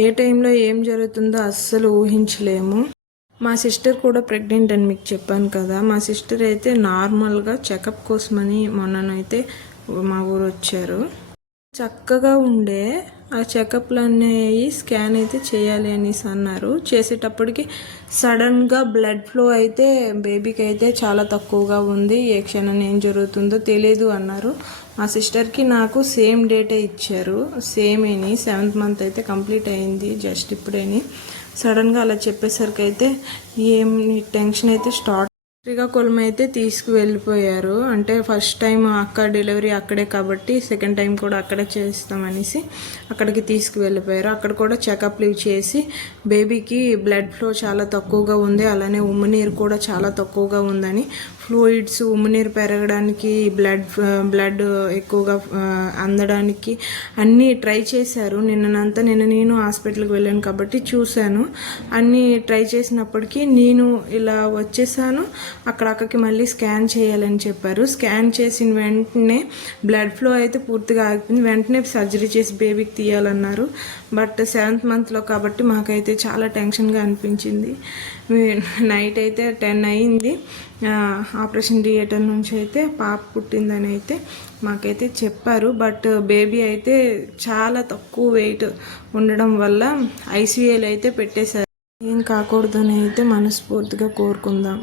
ఏ టైంలో ఏం జరుగుతుందో అస్సలు ఊహించలేము. మా సిస్టర్ కూడా ప్రెగ్నెంట్ అని మీకు చెప్పాను కదా. మా సిస్టర్ అయితే నార్మల్గా చెకప్ కోసమని మొన్ననైతే మా ఊరు వచ్చారు. చక్కగా ఉండే ఆ చెకప్లు అనేవి స్కాన్ అయితే చేయాలి అనేసి అన్నారు. చేసేటప్పటికి సడన్గా బ్లడ్ ఫ్లో అయితే బేబీకి అయితే చాలా తక్కువగా ఉంది, ఏ క్షణం ఏం జరుగుతుందో తెలియదు అన్నారు. మా సిస్టర్కి నాకు సేమ్ డేటే ఇచ్చారు. సేమ్ అని 7th మంత్ అయితే కంప్లీట్ అయింది జస్ట్ ఇప్పుడేని. సడన్గా అలా చెప్పేసరికి అయితే ఏమి టెన్షన్ అయితే స్టార్ట్. శ్రీకాకుళం అయితే తీసుకువెళ్ళిపోయారు. అంటే ఫస్ట్ టైం అక్క డెలివరీ అక్కడే కాబట్టి సెకండ్ టైం కూడా అక్కడే చేస్తామనేసి అక్కడికి తీసుకువెళ్ళిపోయారు. అక్కడ కూడా చెకప్లు చేసి బేబీకి బ్లడ్ ఫ్లో చాలా తక్కువగా ఉంది, అలానే ఉమ్మనీరు కూడా చాలా తక్కువగా ఉందని, ఫ్లూయిడ్స్ ఉమ్మనీరు పెరగడానికి బ్లడ్ ఎక్కువగా అందడానికి అన్నీ ట్రై చేశారు. నిన్న నేను హాస్పిటల్కి వెళ్ళాను కాబట్టి చూశాను. అన్నీ ట్రై చేసినప్పటికీ నేను ఇలా వచ్చేసాను. అక్కడ అక్కకి మళ్ళీ స్కాన్ చేయాలని చెప్పారు. స్కాన్ చేసిన వెంటనే బ్లడ్ ఫ్లో అయితే పూర్తిగా ఆగిపోయింది. వెంటనే సర్జరీ చేసి బేబీకి తీయాలన్నారు. బట్ 7th మంత్లో కాబట్టి మాకైతే చాలా టెన్షన్గా అనిపించింది. నైట్ అయితే 10 అయింది. ఆపరేషన్ థియేటర్ నుంచి అయితే పాప పుట్టిందని అయితే మాకైతే చెప్పారు. బట్ బేబీ అయితే చాలా తక్కువ వెయిట్ ఉండడం వల్ల ఐసీయూలో అయితే పెట్టేశారు. ఏం కాకూడదని అయితే మనస్ఫూర్తిగా కోరుకుందాం.